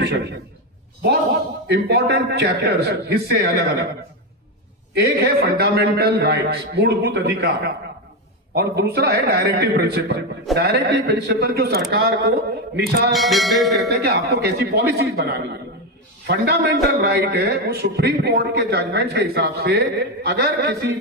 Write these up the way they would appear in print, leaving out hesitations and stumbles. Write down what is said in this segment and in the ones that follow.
Constitution बहुत important chapters, हिस्से अलग अलग। एक है फंडामेंटल राइट्स, मूलभूत अधिकार, और दूसरा है डायरेक्टिव प्रिंसिपल। डायरेक्टिव प्रिंसिपल जो सरकार को निर्देश देते हैं कि आपको कैसी पॉलिसीज बनानी है। फंडामेंटल राइट है वो सुप्रीम कोर्ट के जजमेंट के हिसाब से अगर किसी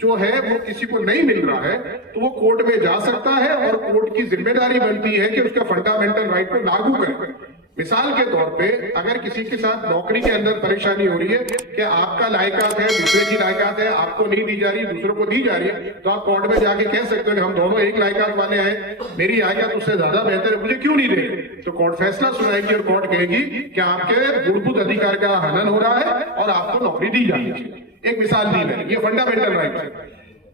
जो है वो किसी को नहीं मिल रहा है तो वो कोर्ट में जा सकता है और कोर्ट की जिम्मेदारी बनती है कि उसका फंडामेंटल राइट को लागू करे। मिसाल के तौर पे अगर किसी के साथ नौकरी के अंदर परेशानी हो रही है कि आपका लायकात है, दूसरे की लायकात है, आपको नहीं दी जा रही, दूसरों को दी जा रही है, तो आप कोर्ट में जाके कह सकते हो हम दोनों एक लायकात वाले हैं, मेरी लायकात उससे ज्यादा बेहतर है, मुझे क्यों नहीं दे। तो कोर्ट फैसला सुनाएगी और कोर्ट कहेगी कि आपके मूलभूत अधिकार का हनन हो रहा है और आपको नौकरी दी जानी चाहिए। एक मिसाल दी मैंने, ये फंडामेंटल राइट है।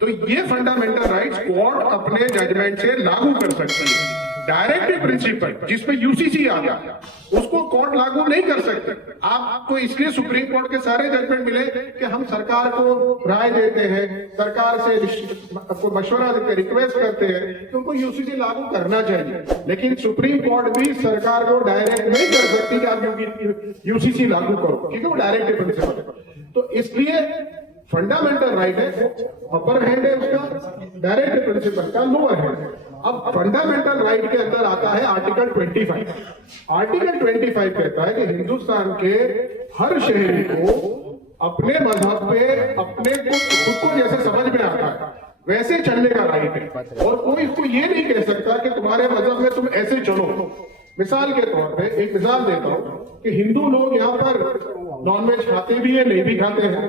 तो ये फंडामेंटल राइट्स कोर्ट अपने जजमेंट से लागू कर सकती है। डायरेक्टिव प्रिंसिपल जिसमें यूसीसी आ गया उसको कोर्ट लागू नहीं कर सकते। आपको इसलिए सुप्रीम कोर्ट के सारे जजमेंट मिले कि हम सरकार को राय देते हैं, सरकार से मशवरा देते, रिक्वेस्ट करते हैं कि उनको यूसीसी लागू करना चाहिए, लेकिन सुप्रीम कोर्ट भी सरकार को डायरेक्ट नहीं कर सकती कि आप यूसीसी लागू करो, क्योंकि वो डायरेक्टिव प्रिंसिपल है। तो इसलिए फंडामेंटल राइट है, अपर हैंड है उसका, डायरेक्ट प्रिंसिपल का लोअर हैंड है। अब फंडामेंटल राइट के अंदर आता है आर्टिकल 25। आर्टिकल 25 कहता है कि हिंदुस्तान के हर शहरी को अपने मजहब पे अपने को खुद को जैसे समझ में आता है वैसे चलने का राइट है, और कोई इसको ये नहीं कह सकता कि तुम्हारे मजहब में तुम ऐसे चलो। मिसाल के तौर पे एक मिसाल देता हूं कि हिंदू लोग यहाँ पर नॉनवेज खाते भी है, नहीं भी खाते हैं।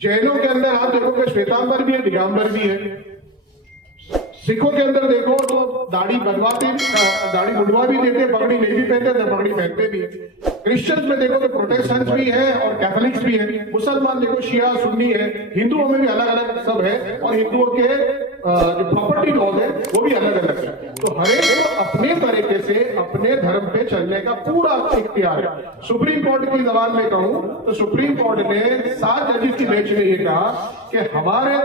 जैनों के अंदर आप देखोगे श्वेतांबर भी है, दिगंबर भी है। सिखों के अंदर देखो तो दाढ़ी बनवाते, दाढ़ी मुंडवा भी देते, पगड़ी नहीं भी पहनते, पगड़ी पहनते भी। क्रिश्चियंस में देखो तो प्रोटेस्टेंट्स भी है और कैथोलिक्स भी है। मुसलमान देखो शिया सुन्नी है। हिंदुओं में भी अलग अलग सब है, और हिंदुओं के जो प्रॉपर्टी लॉज है वो भी अलग अलग है। तो हर एक को अपने तरीके से अपने धर्म पे चलने का पूरा इख्तियार है। सुप्रीम कोर्ट की जबान में कहूं तो सुप्रीम कोर्ट ने 7 जजेस की बेंच में ये कहा कि हमारे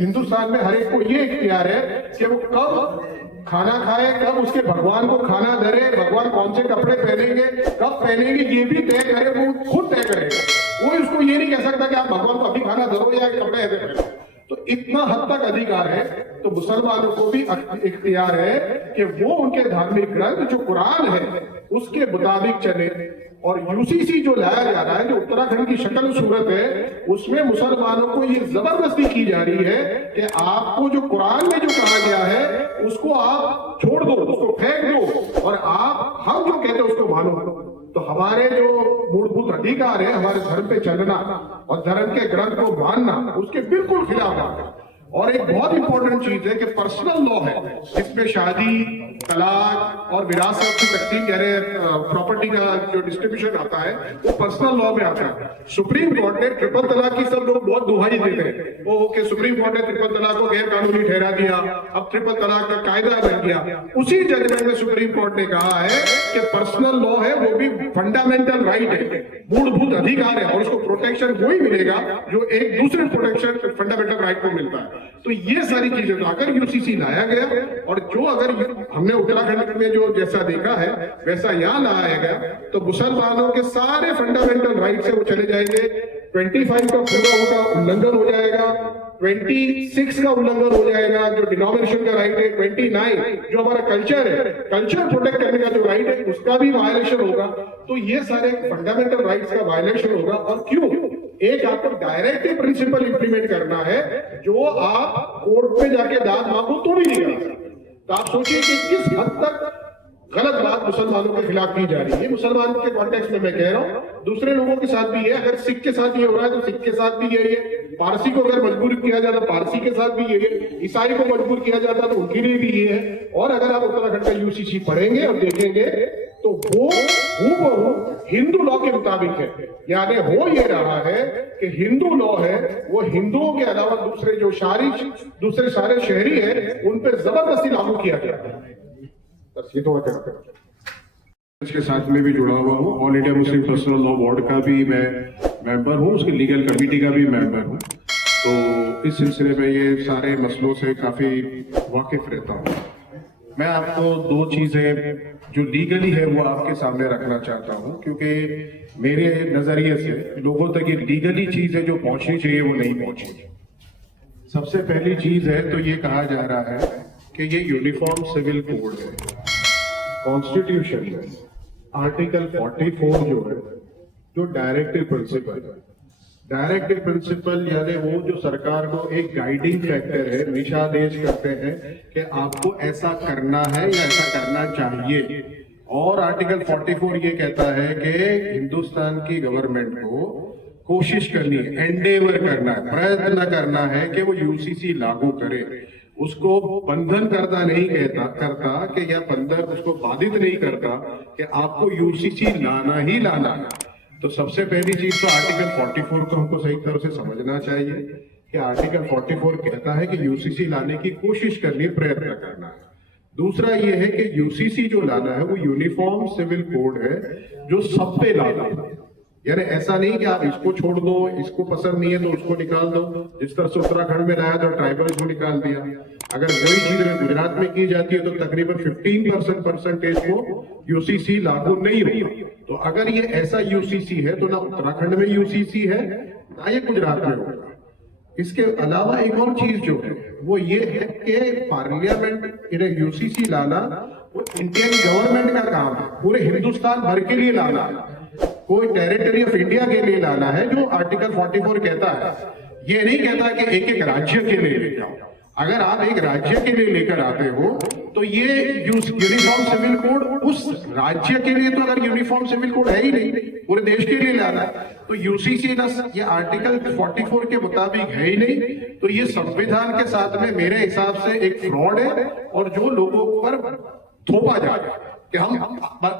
हिंदुस्तान में हर एक को ये इख्तियार है कि वो कब खाना खाए, कब उसके भगवान को खाना धरे, भगवान कौन से कपड़े पहनेंगे, कब पहनेंगे, ये भी तय करे, वो खुद तय करेगा। वो उसको ये नहीं कह सकता कि आप भगवान को अभी खाना धरो या कपड़े ऐसे पहनो। तो इतना हद तक अधिकार है। तो मुसलमानों को भी इख्तियार है कि वो उनके धार्मिक ग्रंथ जो कुरान है उसके मुताबिक चले। और यूसीसी जो लाया जा रहा है, जो उत्तराखंड की शक्ल सूरत है, उसमें मुसलमानों को ये जबरदस्ती की जा रही है कि आपको जो कुरान में जो कहा गया है उसको आप छोड़ दो, उसको फेंक दो, और आप हम जो कहते हैं उसको मानो। तो हमारे जो मूलभूत अधिकार है, हमारे धर्म पे चलना और धर्म के ग्रंथ को मानना, उसके बिल्कुल खिलाफ है। और एक बहुत इंपॉर्टेंट चीज है कि पर्सनल लॉ है, इसमें शादी, तलाक और विरासत की तकसीम, यानी प्रॉपर्टी का जो डिस्ट्रीब्यूशन आता है वो पर्सनल लॉ में आता है। सुप्रीम कोर्ट ने ट्रिपल तलाक की सब लोग बहुत दुहाई देते हैं वो कि सुप्रीम कोर्ट ने ट्रिपल तलाक को गैर कानूनी ठहरा दिया, अब ट्रिपल तलाक का कायदा बन गया। उसी जजमेंट में सुप्रीम कोर्ट ने कहा है कि पर्सनल लॉ है वो भी फंडामेंटल राइट है, मूलभूत अधिकार है, और उसको प्रोटेक्शन वही मिलेगा जो एक दूसरे प्रोटेक्शन फंडामेंटल राइट को मिलता है। तो ये सारी चीजें तो अगर यूसीसी लाया गया, और जो अगर हमने उत्तराखंड में जो जैसा देखा है वैसा यहाँ लाया गया, तो मुसलमानों के सारे फंडामेंटल राइट से वो चले जाएंगे। 25 का पूरा उनका उल्लंघन हो जाएगा, 26 का उल्लंघन हो जाएगा जो डिनोमिनेशन का राइट है, 29 जो हमारा कल्चर है, कल्चर प्रोटेक्ट करने का जो राइट है उसका भी वायलेशन होगा। तो ये सारे फंडामेंटल राइट्स का वायलेशन होगा। और क्यों? एक आपको डायरेक्टिव प्रिंसिपल इंप्लीमेंट करना है जो आप कोर्ट पे जाके दाद मांगो तो भी नहीं कर सकते। तो आप सोचिए कि किस हद तक गलत बात मुसलमानों के खिलाफ की जा रही है। मुसलमान के कॉन्टेक्स्ट में मैं कह रहा हूँ, दूसरे लोगों के साथ भी है। अगर सिख के साथ ये हो रहा है तो सिख के साथ भी यही है, पारसी को अगर मजबूर किया जाता तो पारसी के साथ भी यही है, ईसाई को मजबूर किया जाता तो उनके लिए भी ये है। और अगर आप उत्तराखंड का यूसीसी पढ़ेंगे और देखेंगे तो वो हिंदू लॉ के मुताबिक है, यानी हो ये रहा है कि हिंदू लॉ है वो हिंदुओं के अलावा दूसरे सारे शहरी है उन पर जबरदस्ती लागू किया गया है। इसके साथ में भी जुड़ा हुआ हूँ, all India Muslim personal law board का भी मैं मेंबर हूँ, उसकी लीगल कमेटी का भी मेंबर हूँ। तो इस सिलसिले में ये सारे मसलों से काफी वाकिफ रहता हूँ। मैं आपको दो चीजें जो लीगली है वो आपके सामने रखना चाहता हूं, क्योंकि मेरे नजरिए से लोगों तक ये लीगली चीजें जो पहुंचनी चाहिए वो नहीं पहुंची। सबसे पहली चीज है तो ये कहा जा रहा है कि ये यूनिफॉर्म सिविल कोड है, कॉन्स्टिट्यूशन है, आर्टिकल 44 जो है, जो डायरेक्टिव प्रिंसिपल यानी वो जो सरकार को एक गाइडिंग फैक्टर है, दिशादेश करते हैं कि आपको ऐसा करना है या ऐसा करना चाहिए। और आर्टिकल 44 ये कहता है कि हिंदुस्तान की गवर्नमेंट को कोशिश करनी है, एंडेवर करना है, प्रयत्न करना है कि वो यूसीसी लागू करे। उसको बंधन करता नहीं करता कि या बंधन उसको बाधित नहीं करता कि आपको यूसीसी लाना ही लाना है। तो सबसे पहली चीज तो आर्टिकल 44 को हमको सही तरह से समझना चाहिए कि आर्टिकल 44 कहता है कि यूसीसी लाने की कोशिश करनी, प्रयत्न करना है। दूसरा ये है कि यूसीसी जो लाना है वो यूनिफॉर्म सिविल कोड है जो सब पे लागू है। यानी ऐसा नहीं कि आप इसको छोड़ दो, इसको पसंद नहीं है तो उसको निकाल दो। जिस तरह से उत्तराखंड में लाया तो ट्राइबल्स को निकाल दिया। अगर वही चीज गुजरात में की जाती है तो तकरीबन 15% परसेंटेज को यूसीसी लागू नहीं होगा। तो अगर ये ऐसा यूसीसी है तो ना उत्तराखंड में यूसीसी है ना ये गुजरात में होगा। इसके अलावा एक और चीज जो है वो ये है कि पार्लियामेंट यूसीसी लाना वो इंडियन गवर्नमेंट का काम है, पूरे हिंदुस्तान भर के लिए लाना है, कोई टेरिटरी ऑफ इंडिया के लिए लाना है, जो आर्टिकल 44 कहता है। ये नहीं कहता कि एक एक राज्य के लिए ले जाओ। अगर आप एक राज्य के लिए लेकर आते हो तो ये यूनिफॉर्म सिविल कोड उस राज्य के लिए, तो अगर यूनिफॉर्म सिविल कोड है ही नहीं, पूरे देश के लिए लाना है तो यूसीसी ना ये आर्टिकल 44 के मुताबिक है ही नहीं। तो ये संविधान के साथ में मेरे हिसाब से एक फ्रॉड है और जो लोगों पर थोपा जा रहा है कि हम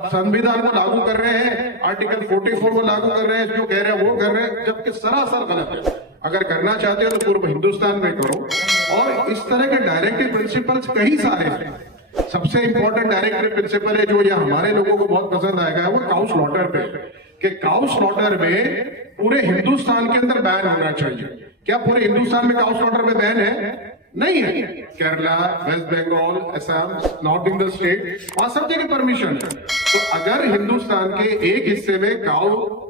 संविधान को लागू कर रहे हैं, आर्टिकल 44 को लागू कर रहे हैं, जो कह रहे हैं वो कर रहे हैं, जबकि सरासर गलत है। अगर करना चाहते हो तो पूर्व हिंदुस्तान में करो। और इस तरह के डायरेक्टिव प्रिंसिपल्स कई सारे हैं। सबसे इंपॉर्टेंट डायरेक्टिव प्रिंसिपल है जो ये हमारे लोगों को बहुत पसंद आएगा, वो काउ स्लॉटर पे, कि काउ स्लॉटर में पूरे हिंदुस्तान के अंदर बैन होना चाहिए। क्या पूरे हिंदुस्तान में काउ स्लॉटर में बैन है? नहीं है। Kerala, West Bengal, Assam, north east state, वहां सब जगह परमिशन है। तो अगर हिंदुस्तान के एक हिस्से में काउ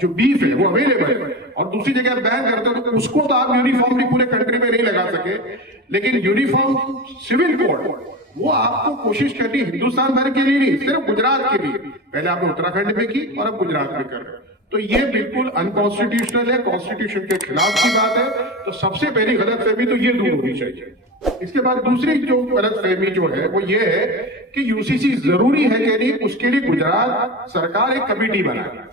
जो बीफ है वो अवेलेबल है और दूसरी जगह बैन करते हो तो उसको तो आप यूनिफॉर्मली पूरे कंट्री में नहीं लगा सके। लेकिन यूनिफॉर्म सिविल कोड वो आपको कोशिश करनी हिंदुस्तान भर के लिए नहीं, सिर्फ गुजरात के लिए। पहले आपने उत्तराखंड में की और अब गुजरात में कर रहे हो, तो ये बिल्कुल अनकॉन्स्टिट्यूशनल है, कॉन्स्टिट्यूशन के खिलाफ की बात है। तो सबसे पहली गलतफहमी तो ये दूर होनी चाहिए। इसके बाद दूसरी जो गलतफहमी जो है वो ये है कि यूसीसी जरूरी है कि नहीं, उसके लिए गुजरात सरकार एक कमेटी बनाए।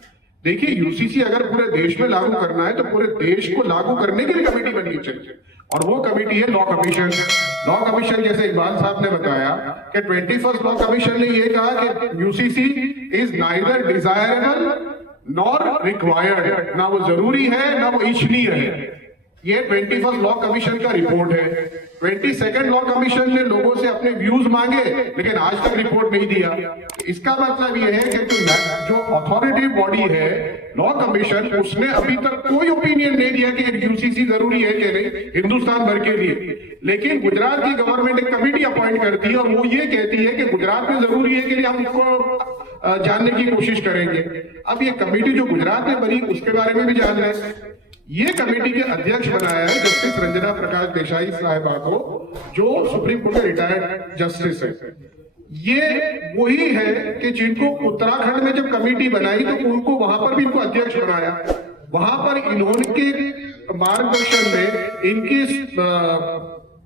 देखिए, यूसीसी अगर पूरे देश में लागू करना है तो पूरे देश को लागू करने के लिए कमेटी बननी चाहिए और वो कमेटी है लॉ कमीशन। लॉ कमीशन, जैसे इकबाल साहब ने बताया कि 21st लॉ कमीशन ने ये कहा कि UCC is neither desirable nor required, ना वो जरूरी है ना वो इच्छनीय है। ये 21st लॉ कमीशन का रिपोर्ट है। 22nd लॉ कमीशन ने लोगों से अपने व्यूज मांगे लेकिन आज तक रिपोर्ट नहीं दिया। इसका मतलब ये है कि जो अथॉरिटी बॉडी है लॉ कमीशन, उसने अभी तक कोई ओपिनियन नहीं दिया कि यूसीसी जरूरी है कि नहीं हिंदुस्तान भर के लिए। लेकिन गुजरात की गवर्नमेंट एक कमेटी अपॉइंट करती है और वो ये कहती है कि गुजरात में जरूरी है कि नहीं, हम उसको जानने की कोशिश करेंगे। अब ये कमेटी जो गुजरात में बनी उसके बारे में भी जान रहे हैं। ये कमेटी के अध्यक्ष बनाया है जस्टिस रंजना प्रकाश देसाई साहिबा को, जो सुप्रीम कोर्ट के रिटायर्ड जस्टिस है। ये वही है कि जिनको उत्तराखंड में जब कमेटी बनाई तो उनको वहां पर भी इनको अध्यक्ष बनाया। वहां पर इन्होंने मार्गदर्शन में, इनकी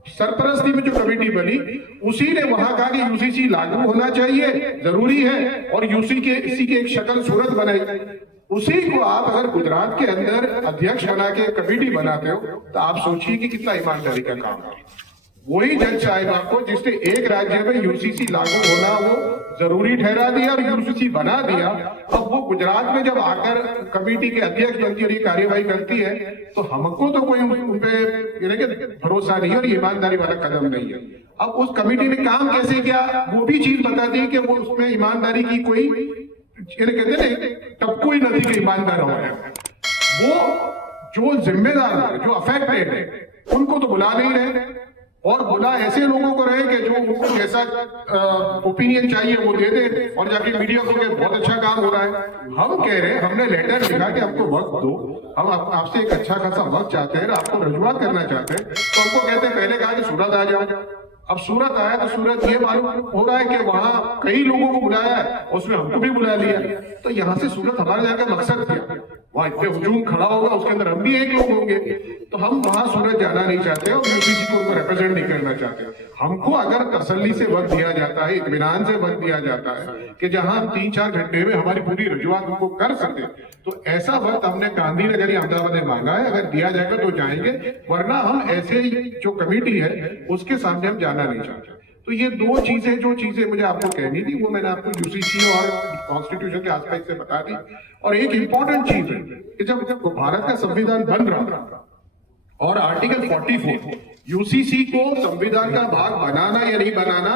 सरपरस्ती में जो कमेटी बनी, उसी ने वहां कहा कि यूसीसी लागू होना चाहिए, जरूरी है, और इसी की एक शक्ल सूरत बनाई। उसी को आप अगर गुजरात के अंदर अध्यक्ष बना के कमेटी बनाते हो तो आप सोचिए कि कितना ईमानदारी का काम है। वही जज साहिबा को जिसने एक राज्य में यूसीसी लागू होना वो जरूरी ठहरा दिया और यूसीसी बना दिया, अब वो गुजरात में जब आकर कमेटी के अध्यक्ष बनती है और ये कार्यवाही करती है तो हमको तो कोई उन पे भरोसा नहीं है और ईमानदारी वाला कदम नहीं है। अब उस कमेटी ने काम कैसे किया वो भी चीज बता दी कि वो उसमें ईमानदारी की कोई कहते ना टपको ही नहीं कि ईमानदार हो है। वो जो जिम्मेदार है, जो अफेक्टेड है, उनको तो बुला नहीं रहे और बोला ऐसे लोगों को रहे कि जो उनको जैसा ओपिनियन चाहिए वो दे दे और जाके मीडिया को कहे बहुत अच्छा काम हो रहा है। हम कह रहे हैं, हमने लेटर लिखा कि हमको वक्त दो, हम आपसे एक अच्छा खासा वक्त चाहते हैं, आपको रजुआत करना चाहते हैं। तो हमको कहते हैं पहले कहा कि सूरत आ जाओ। अब सूरत आया तो सूरत ये मालूम हो रहा है कि वहां कई लोगों को बुलाया है, उसमें हमको भी बुला लिया। तो यहाँ से सूरत हमारे जाने का मकसद क्या? वहां इतने हुजूम खड़ा होगा, उसके अंदर हम भी एक लोग होंगे। तो हम वहां सूरत जाना नहीं चाहते और यूपीसी को उनको रिप्रेजेंट नहीं करना चाहते। हमको अगर तसल्ली से वक्त दिया जाता है, इत्मीनान से वक्त दिया जाता है कि जहां हम 3-4 घंटे में हमारी पूरी रजुआत उनको कर सकते, तो ऐसा वक्त हमने गांधीनगर या अहमदाबाद में मांगा है। अगर दिया जाएगा तो जाएंगे, वरना हम ऐसे ही जो कमेटी है उसके सामने हम जाना नहीं चाहते। तो ये दो चीजें जो चीजें मुझे आपको कहनी थी वो मैंने आपको यूसीसी और कॉन्स्टिट्यूशन के आसपास से बता दी। और एक इंपॉर्टेंट चीज है कि जब भारत का संविधान बन रहा और आर्टिकल 44 यूसीसी को संविधान का भाग बनाना या नहीं बनाना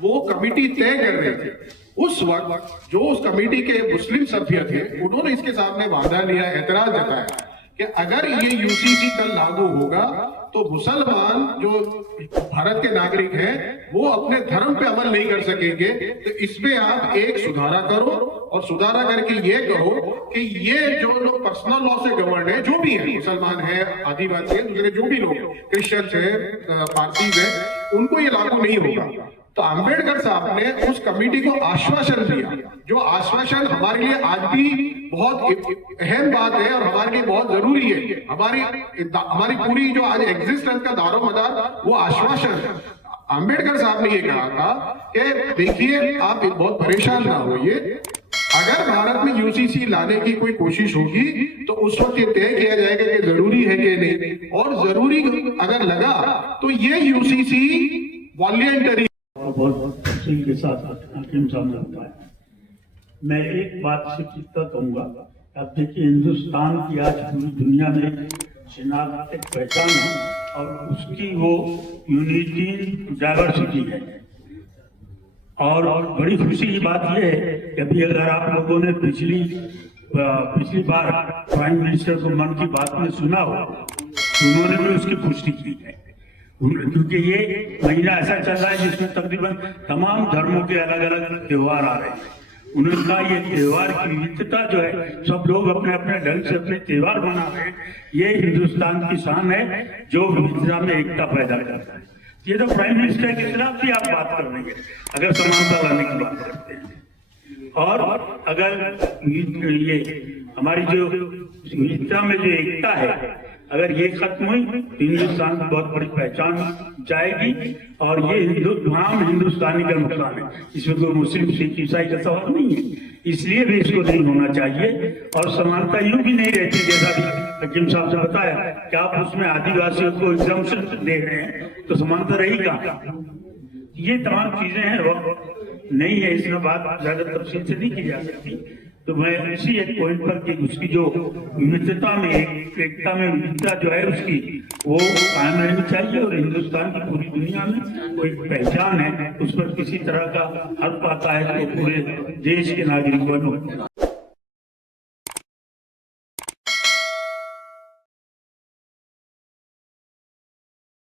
वो कमेटी तय कर रहे थे, उस वक्त जो उस कमेटी के मुस्लिम सभ्य थे उन्होंने इसके सामने वादा लिया, एतराज जताया कि अगर ये यूसीसी कल लागू होगा तो मुसलमान जो भारत के नागरिक हैं वो अपने धर्म पे अमल नहीं कर सकेंगे। तो इसमें आप एक सुधारा करो और सुधारा करके ये कहो कि ये जो लोग पर्सनल लॉ से गवर्न है, जो भी है, मुसलमान है, आदिवासी है, दूसरे जो भी लोग क्रिश्चियंस है, पारसी है, उनको ये लागू नहीं होगा। तो अंबेडकर साहब ने उस कमेटी को आश्वासन दिया, जो आश्वासन हमारे लिए आज भी बहुत अहम बात है और हमारे लिए बहुत जरूरी है। हमारी पूरी जो आज एग्जिस्टेंस का दारोमदार वो आश्वासन है। अंबेडकर साहब ने ये कहा था कि देखिए आप बहुत परेशान ना होइए, अगर भारत में यूसीसी लाने की कोई कोशिश होगी तो उस वक्त ये तय किया जाएगा कि जरूरी है कि नहीं, और जरूरी अगर लगा तो ये यूसीसी वॉलंटरी बहुत तफसील के साथ हाकिम साहब ने बताया। मैं एक बात से कितना कहूँगा, अब देखिए हिंदुस्तान की आज पूरी दुनिया में शिनाख्त एक पहचान है और उसकी वो यूनिटी डाइवर्सिटी है। और बड़ी खुशी की बात यह है कि अभी अगर आप लोगों ने पिछली बार प्राइम मिनिस्टर को मन की बात में सुना हो तो उन्होंने भी उसकी पुष्टि की है, क्योंकि ये महीना ऐसा चल रहा है जिसमें तकरीबन तमाम धर्मों के अलग अलग त्योहार आ रहे हैं। उन्होंने कहा ये त्योहार की विविधता जो है, सब लोग अपने अपने ढंग से अपने त्योहार मना रहे हैं, ये हिंदुस्तान की शान है जो विविधता में एकता पैदा करता है। ये तो प्राइम मिनिस्टर के खिलाफ भी आप बात कर रहे हैं अगर समानता लाने की बात करते हैं। और अगर ये हमारी जो विविधता में जो एकता है अगर ये खत्म हुई तो हिंदुस्तान की बहुत बड़ी पहचान जाएगी और ये तमाम हिंदुस्तानी का नुकसान है। इसमें कोई मुस्लिम सिख ईसाई का सवाल नहीं है, इसलिए भी इसको नहीं होना चाहिए। और समानता यूं भी नहीं रहती, जैसा भी हकीम साहब से बताया कि आप उसमें आदिवासियों को एग्जाम्पशन दे रहे हैं तो समानता रही कहाँ। ये तमाम चीजें हैं, वक्त नहीं है, इसमें बात ज्यादा तफसील से नहीं की जा सकती। तो मैं इसी एक पॉइंट पर कि उसकी जो विविधता में एकता में विविधता जो है उसकी वो कायम रहनी चाहिए और हिंदुस्तान की पूरी दुनिया में कोई पहचान है, उस पर किसी तरह का हक पाता है तो पूरे देश के नागरिकों को